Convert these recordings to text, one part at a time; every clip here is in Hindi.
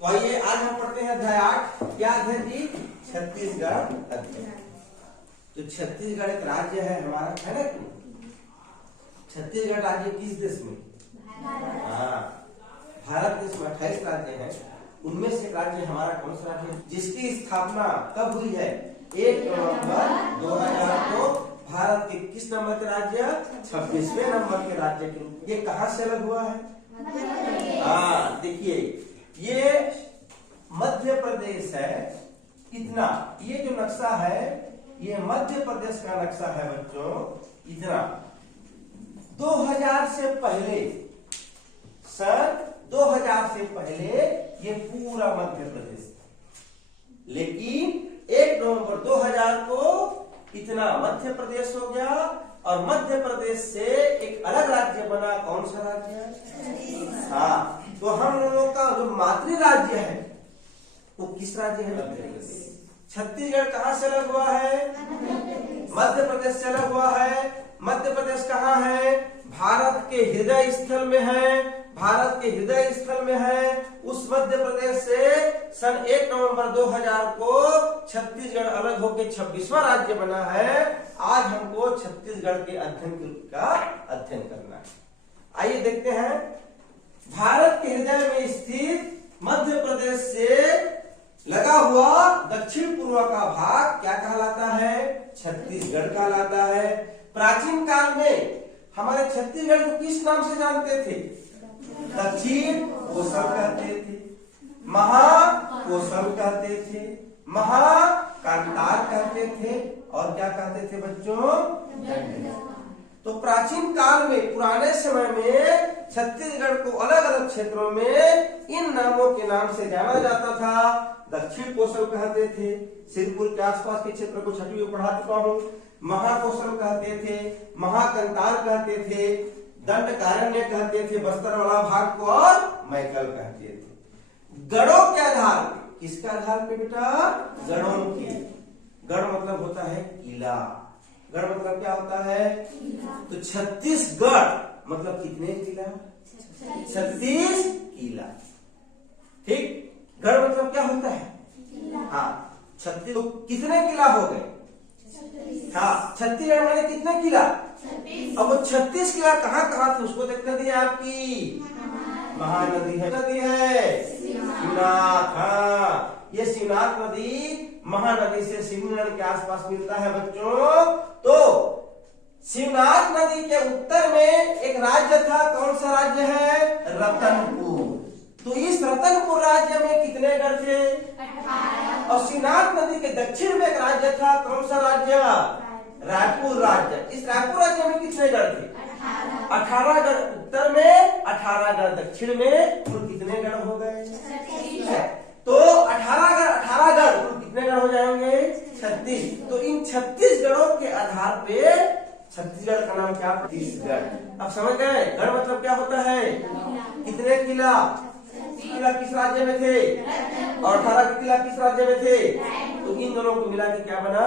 तो आइए आज हम पढ़ते हैं अध्याय 8। क्या अध्ययन जी? छत्तीसगढ़ अध्ययन। तो छत्तीसगढ़ एक राज्य है हमारा, है ना? छत्तीसगढ़ राज्य किस देश में? भारत देश में 28 राज्य हैं। उनमें से एक राज्य हमारा कौन सा राज्य है जिसकी स्थापना कब हुई है? 1 नवंबर 2000 को। भारत के किस नंबर के राज्य? 26वें नंबर के राज्य के। ये कहाँ से अलग हुआ है? देखिए ये मध्य प्रदेश है। इतना ये जो नक्शा है ये मध्य प्रदेश का नक्शा है बच्चों। इतना 2000 से पहले, सन 2000 से पहले ये पूरा मध्य प्रदेश था। लेकिन 1 नवंबर 2000 को इतना मध्य प्रदेश हो गया और मध्य प्रदेश से एक अलग राज्य बना। कौन सा राज्य? हाँ, तो हम लोगों का जो मातृ राज्य है वो किस राज्य है? मध्य प्रदेश। छत्तीसगढ़ कहाँ से अलग हुआ है? मध्य प्रदेश से अलग हुआ है। मध्य प्रदेश कहाँ है? भारत के हृदय स्थल में है। भारत के हृदय स्थल में है। उस मध्य प्रदेश से सन 1 नवंबर 2000 को छत्तीसगढ़ अलग होकर 26वां राज्य बना है। आज हमको छत्तीसगढ़ के का अध्ययन करना है। आइए देखते हैं। भारत के हृदय में स्थित मध्य प्रदेश से लगा हुआ दक्षिण पूर्व का भाग क्या कहलाता है? छत्तीसगढ़ कहलाता है। प्राचीन काल में हमारे छत्तीसगढ़ को किस नाम से जानते थे? दक्षिण कोसल कहते थे, महाकोसल कहते थे, महाकांतार कहते थे और क्या कहते थे बच्चों? तो प्राचीन काल में, पुराने समय में छत्तीसगढ़ को अलग अलग क्षेत्रों में इन नामों के नाम से जाना जाता था। दक्षिण कोसल कहते थे, सिरपुर के आसपास के क्षेत्र को 6वीं में पढ़ा चुका हूँ। महाकोसल कहते थे, महाकंतार कहते थे, दंडकारण्य कहते थे बस्तर वाला भाग को, और मैकल कहते थे। गढ़ों के आधार पे, किसके आधार पे बेटा? गढ़ों की। गढ़ मतलब होता है किला। गढ़ मतलब क्या होता है? तो छत्तीसगढ़ मतलब कितने किला? 36 किला। ठीक। गढ़ मतलब क्या होता है? हाँ, 36। तो कितने किला हो गए? हाँ, छत्तीसगढ़ मैंने कितने किला? अब वो 36 किला कहाँ कहाँ थे उसको देखते दिए आपकी महानदी है। नदी है शिवनाथ। हाँ, ये शिवनाथ नदी महानदी से सिंगरौली के आसपास मिलता है बच्चों। तो शिवनाथ नदी के उत्तर में एक राज्य था। कौन सा राज्य है? रतनपुर। तो इस रतनपुर राज्य में कितने गढ़ थे? 18। और शिवनाथ नदी के दक्षिण में एक राज्य था। कौन सा राज्य? रायपुर राज्य। इस रायपुर राज्य में कितने गढ़ थे? 18 गढ़ उत्तर में, 18 गढ़ दक्षिण में। कुल कितने गढ़ हो गए? 36। तो 18 गढ़ कुल कितने गढ़ हो जाएंगे? 36। तो इन 36 गढ़ों के आधार पे छत्तीसगढ़ का नाम क्या? छत्तीसगढ़। अब समझ गए? गढ़ मतलब क्या होता है? कितने किला? किला किस राज्य में थे? और 18 किला किस राज्य में थे? तो इन दोनों को मिला के क्या बना?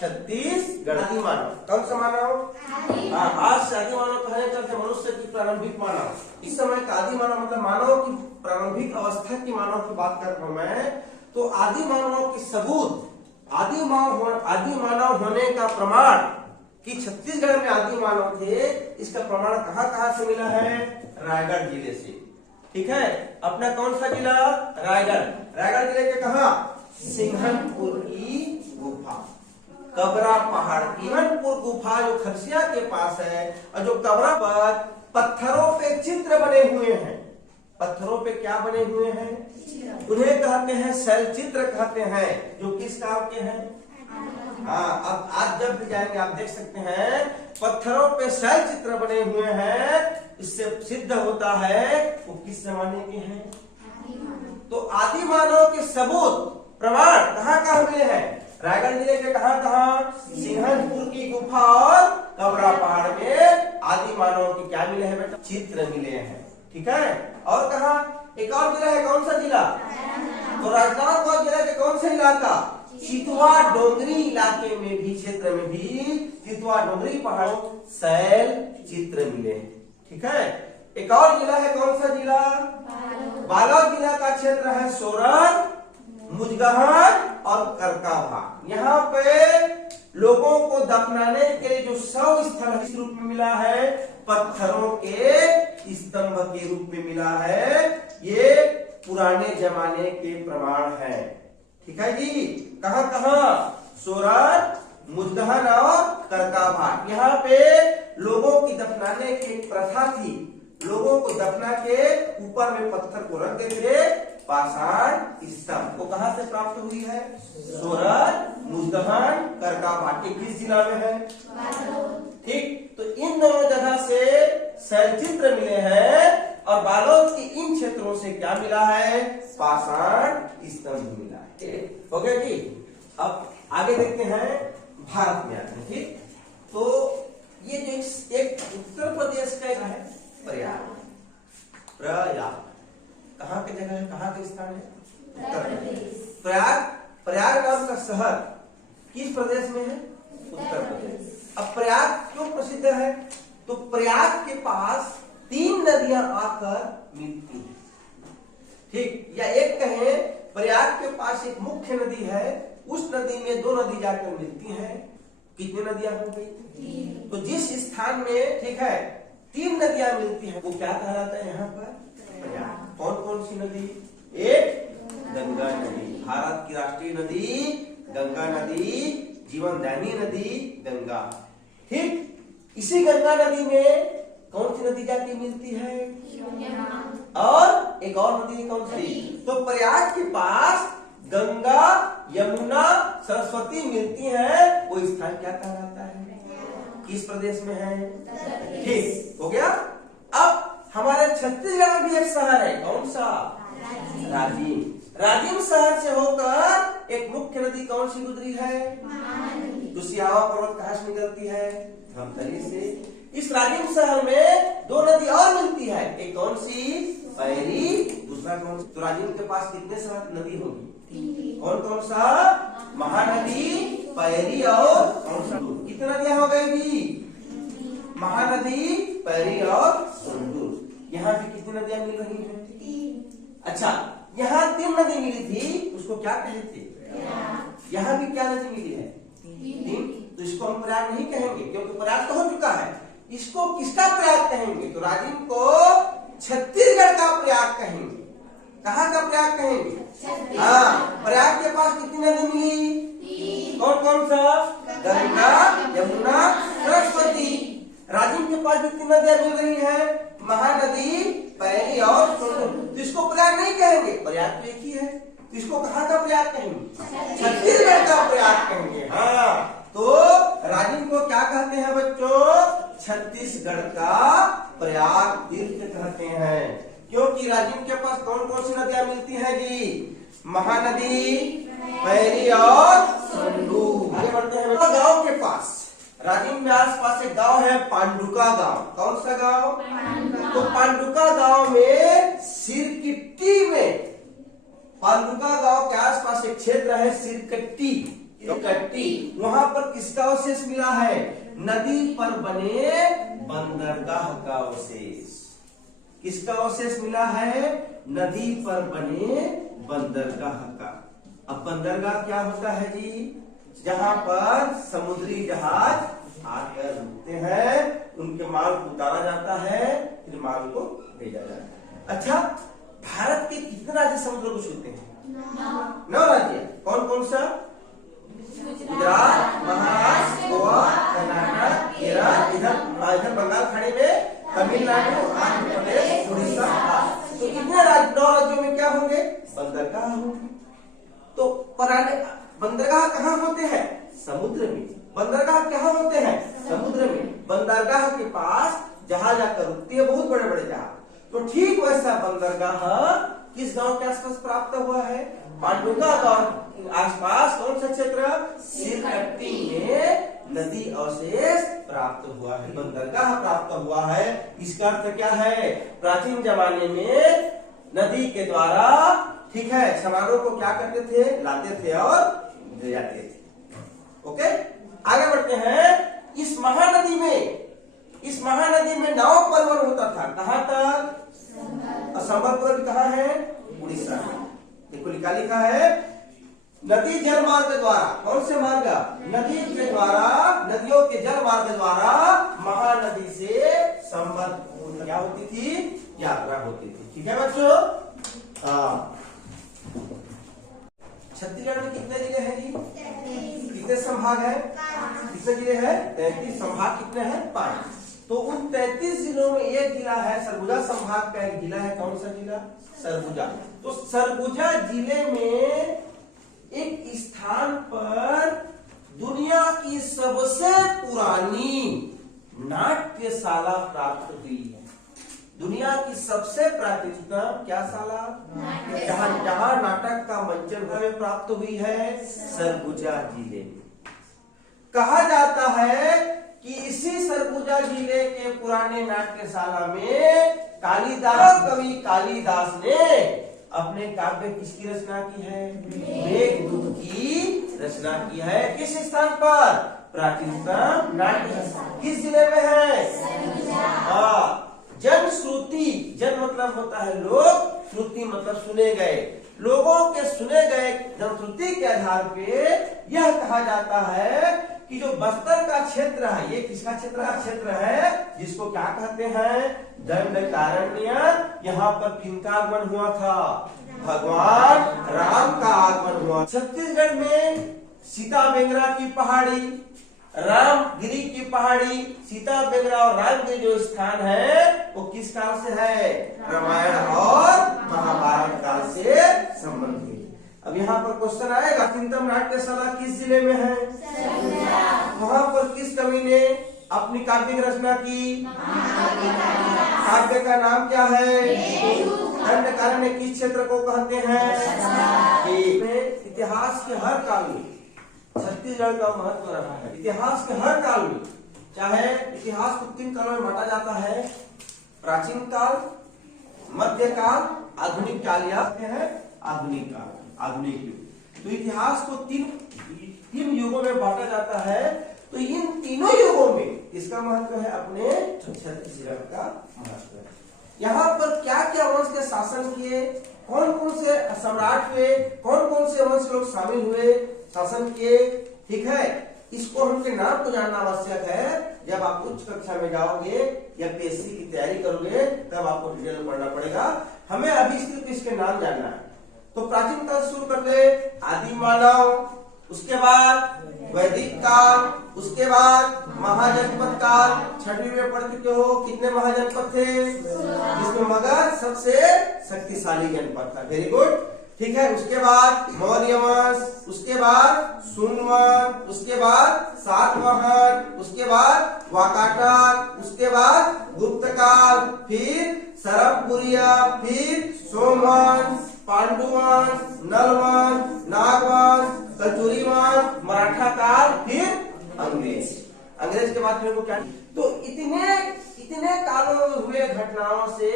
छत्तीसगढ़। आदि मानव। कौन सा मानव? आज से आदि मानव कहने चलते मनुष्य की प्रारंभिक मानव। इस समय का आदि मानव मतलब मानव की प्रारंभिक अवस्था की मानव की बात कर रहा हूं मैं। तो आदि मानव की सबूत, आदि मानव होने का प्रमाण कि छत्तीसगढ़ में आदि मानव थे, इसका प्रमाण कहाँ कहाँ से मिला है? रायगढ़ जिले से। ठीक है। अपना कौन सा जिला? रायगढ़। रायगढ़ जिले के कहा? सिंघनपुर की गुफा, कबरा पहाड़। सिंघनपुर गुफा जो खरसिया के पास है, और जो कबरा पर पत्थरों पे चित्र बने हुए हैं। पत्थरों पे क्या बने हुए हैं? उन्हें कहते हैं शैल चित्र कहते हैं। जो किस काल के हैं? हाँ, अब आज जब भी जाएंगे आप देख सकते हैं पत्थरों पे शैल चित्र बने हुए हैं। इससे सिद्ध होता है वो किस जमाने के हैं? तो आदि मानव के सबूत, प्रमाण कहाँ कहाँ मिले हैं? रायगढ़ जिले के कहाँ? सिंघनपुर की गुफा और कबरा पहाड़ में आदि मानव के क्या मिले हैं बेटा? चित्र मिले हैं। ठीक है। और कहा? एक और जिला है। कौन सा जिला? तो राजनांदगांव जिले के कौन सा इलाका? चितवा डोंगरी इलाके में भी, क्षेत्र में भी चितवा डोंगरी पहाड़ों शैल चित्र मिले। ठीक है। एक और जिला है, कौन सा जिला? बालोद जिला का क्षेत्र है सोरन, मुजगहन और करकाभा। यहाँ पे लोगों को दफनाने के लिए जो शव स्थल किस रूप में मिला है? पत्थरों के स्तंभ के रूप में मिला है। ये पुराने जमाने के प्रमाण है। ठीक है जी। कहाँ कहाँ? सोरन, मुजगहन और करकाभा। यहाँ पे लोगों की दफनाने की एक प्रथा थी। लोगों को दफना के ऊपर में पत्थर को रख देते थे। पाषाण स्तंभ को कहां से प्राप्त हुई है? सोरन, मुजगहन, करकाभा। किस जिला में है? ठीक। तो इन दोनों जगह से शैलचित्र मिले हैं और बालोद के इन क्षेत्रों से क्या मिला है? पाषाण स्तंभ मिला है। हो गया जी। अब आगे देखते हैं, भारत में आते हैं। ठीक। तो ये जो एक उत्तर प्रदेश का है प्रयाग। प्रयाग कहाँ की जगह है? कहाँ का स्थान है? उत्तर प्रदेश। प्रयाग नाम का शहर किस प्रदेश में है? उत्तर प्रदेश। अब प्रयाग क्यों प्रसिद्ध है? तो प्रयाग के पास 3 नदियां आकर मिलती हैं। ठीक। या एक कहें, प्रयाग के पास एक मुख्य नदी है, उस नदी में 2 नदी जाकर मिलती हैं। कितनी नदियां हो गई? तो जिस स्थान में, ठीक है, 3 नदियां मिलती हैं, वो क्या कहलाता है यहाँ पर? प्रयाग। कौन कौन सी नदी? एक गंगा नदी, भारत की राष्ट्रीय नदी गंगा नदी, जीवनदायिनी नदी गंगा। ठीक। इसी गंगा नदी में कौन सी नदी जाके मिलती है? और एक और नदी कौन सी? तो प्रयाग के पास गंगा, यमुना, सरस्वती मिलती है। वो स्थान क्या कहलाता है? किस प्रदेश में है? ठीक। हो गया। अब हमारे छत्तीसगढ़ में भी एक शहर है, कौन सा? राजिम। राजिम शहर से होकर एक मुख्य नदी कौन सी गुजरी है? तो सियावा पर्वत कहाँ से निकलती है? धमतरी से। इस राजिम शहर में 2 नदी और मिलती है। एक कौन सी? पैरी, दूसरा कौन सी? तो राजिम के पास कितने शहर नदी होगी? कौन कौन सा? महानदी, पैरी और कौन सा? कितनी नदियां हो गई भी? महानदी, पैरी और सुंदूर। यहाँ भी कितनी नदियां मिल रही हैं? अच्छा, यहाँ 3 नदी मिली थी, उसको क्या कहते थे? यहाँ भी क्या नदी मिली है? 3। तो इसको हम प्रयाग नहीं कहेंगे, क्योंकि प्रयाग तो हो चुका है। इसको किसका प्रयाग कहेंगे? तो राजिम को छत्तीसगढ़ का प्रयाग कहेंगे। कहाँ का प्रयाग कहेंगे? हाँ। प्रयाग के पास कितनी नदी मिली? कौन कौन सा? गंगा, यमुना, सरस्वती। राजिम के पास कितनी नदियां मिल रही है? महानदी, पैरी और सुंदूर। तो इसको प्रयाग नहीं कहेंगे, प्रयाग तो एक ही है। तो इसको कहाँ का प्रयाग कहेंगे? छत्तीसगढ़ का प्रयाग कहेंगे। हाँ। तो राजिम को क्या कहते हैं बच्चों? छत्तीसगढ़ का प्रयाग तीर्थ कहते हैं। क्योंकि राजिम के पास कौन कौन सी नदियां मिलती हैं जी? महानदी, पैरी और सुंदूर। आगे बढ़ते हैं। गांव के पास, राजिम में आसपास एक गांव है, पांडुका गांव। कौन सा गांव? तो पांडुका गांव में सिरकिट्टी में, पांडुका गांव के आसपास एक क्षेत्र है सिरकट्टी, वहां पर किसका अवशेष मिला है? नदी पर बने बंदरगाह का अवशेष। किसका अवशेष मिला है? नदी पर बने बंदरगाह का। अब बंदरगाह क्या होता है जी? जहां पर समुद्री जहाज आकर रुकते हैं, उनके माल को उतारा जाता है, फिर माल को भेजा जाता है। अच्छा, भारत के कितने राज्य समुद्र को छूते हैं? 9 राज्य। कौन कौन सा? गुजरात, महाराष्ट्र, गोवा, कर्नाटक, केरल, इधर बंगाल खाड़ी में तमिलनाडु, आंध्र प्रदेश, उड़ीसा। तो कितने राज्य? 9 राज्यों में क्या होंगे? बंदरगाह होंगे। तो बंदरगाह कहाँ होते हैं? समुद्र में। बंदरगाह कहाँ होते हैं? समुद्र में। बंदरगाह के पास जहाज आकर रुकती है, बहुत बड़े बड़े जहाज। तो ठीक वैसा बंदरगाह किस गांव के आसपास प्राप्त हुआ है? पांडुका गांव के आसपास। कौन सा क्षेत्र? सिरकट्टी में नदी अवशेष प्राप्त हुआ है, बंदरगाह प्राप्त हुआ है। इसका अर्थ क्या है? प्राचीन जमाने में नदी के द्वारा, ठीक है, सामानों को क्या करते थे? लाते थे और ले जाते थे। ओके, आगे बढ़ते हैं। इस महानदी में इस महानदी में नाव परिवहन होता था। कहाँ तक? और संबलपुर कहाँ है? उड़ीसा में। देखो लिखा है नदी जल मार्ग द्वारा। कौन से मार्ग? नदी के द्वारा, नदियों के जल मार्ग द्वारा महानदी से संबलपुर क्या होती थी? यात्रा होती थी। ठीक है बच्चों? हाँ। छत्तीसगढ़ में कितने जिले हैं जी? कितने संभाग है? कितने जिले हैं? 33। संभाग कितने हैं? 5। तो उन 33 जिलों में एक जिला है, सरगुजा संभाग का एक जिला है। कौन सा जिला? सरगुजा। तो सरगुजा जिले में एक स्थान पर दुनिया की सबसे पुरानी नाट्यशाला प्राप्त हुई है। दुनिया की सबसे प्राचीनतम क्या शाला? जहां नाटक का मंचन में प्राप्त हुई है, सरगुजा जिले में। कहा जाता है कि इसी सरगुजा जिले के पुराने नाट्यशाला में कालिदास, कवि कालिदास ने अपने काव्य किसकी रचना की है? मेघदूत की रचना की है। किस स्थान पर? प्राचीनतम नाट्य किस जिले में है? हाँ। जन श्रुति, जन मतलब होता है लोग, श्रुति मतलब सुने गए, लोगों के सुने गए जनश्रुति के आधार पे यह कहा जाता है कि जो बस्तर का क्षेत्र है, ये किसका क्षेत्र का क्षेत्र है? जिसको क्या कहते हैं? दंडकारण्य। यहाँ पर किनका आगमन हुआ था? भगवान राम का आगमन हुआ। छत्तीसगढ़ में सीता बेंगरा की पहाड़ी, रामगिरी की पहाड़ी, सीता बेंगरा और रामगिरी जो स्थान है वो किस काल से है? रामायण और महाभारत काल से संबंधित। अब यहाँ पर क्वेश्चन आएगा, प्राचीनतम नाट्यशाला किस जिले में है? वहाँ पर किस कवि ने अपनी काव्य रचना की? काव्य का नाम क्या है? दंडकारण्य किस क्षेत्र को कहते हैं? इतिहास के हर काल में छत्तीसगढ़ का महत्व रहा है। इतिहास के हर काल में, चाहे इतिहास को 3 कालों में बांटा जाता है, प्राचीन काल, मध्यकाल, आधुनिक काल या आधुनिक काल, आधुनिक युग। तो इतिहास को तीन युगों में बांटा जाता है। तो इन तीनों युगों में इसका महत्व है, अपने छत्तीसगढ़ का महत्व है। यहाँ पर क्या क्या वंश के शासन किए, कौन कौन से सम्राट हुए, कौन कौन से वंश लोग शामिल हुए, शासन किए, ठीक है। इसको हमके नाम को जानना आवश्यक है। जब आप उच्च कक्षा में जाओगे या पीएससी की तैयारी करोगे तब आपको डिटेल में पढ़ना पड़ेगा। हमें अभी सिर्फ इसके नाम जानना है। तो प्राचीन काल शुरू कर ले, आदि मानव, उसके बाद वैदिक काल, उसके बाद महाजनपद काल। 6वीं में पढ़ चुके हो, कितने महाजनपद थे? जिसमें मगध सबसे शक्तिशाली जनपद था। वेरी गुड, ठीक है। उसके बाद मौर्य वंश, उसके बाद सुनवन, उसके बाद सातवाहन, उसके बाद वाकाटक, उसके बाद गुप्त काल, फिर सरमपुरिया, फिर सोमवंश, पांडुवंश, नलवंश, नागवंश, कलचुरी वंश, मराठा काल, फिर अंग्रेज। अंग्रेज के बाद फिर वो क्या? तो इतने कालों में हुए घटनाओं से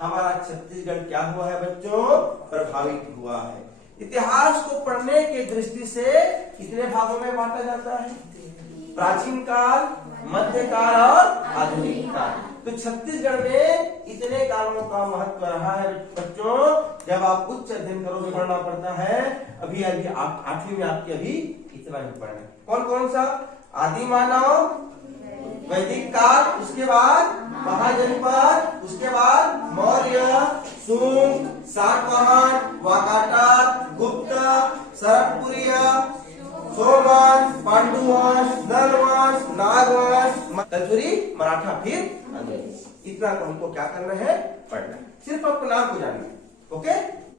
हमारा छत्तीसगढ़ क्या हुआ है बच्चों? प्रभावित हुआ है। इतिहास को पढ़ने की दृष्टि से कितने भागों में बांटा जाता है? प्राचीन काल, मध्यकाल और आधुनिक काल। तो छत्तीसगढ़ में इतने कालों का महत्व रहा है बच्चों। जब आप उच्च अध्ययन करोगे पढ़ना पड़ता है। अभी 8वीं में आपकी अभी इतना ही पढ़ना है। कौन कौन सा? आदि मानव, वैदिक काल, उसके बाद महाजनपद, उसके बाद मौर्य, सुंग, सातवाहन, वाकाटक, गुप्त, सरमपुरिया, सोमवंश, पांडुवंश, नलवंश, नागवंश, कलचुरी, मराठा, फिर अंग्रेज। इतना हमको क्या करना है? पढ़ना है। सिर्फ आपको नाम को जानना है। ओके।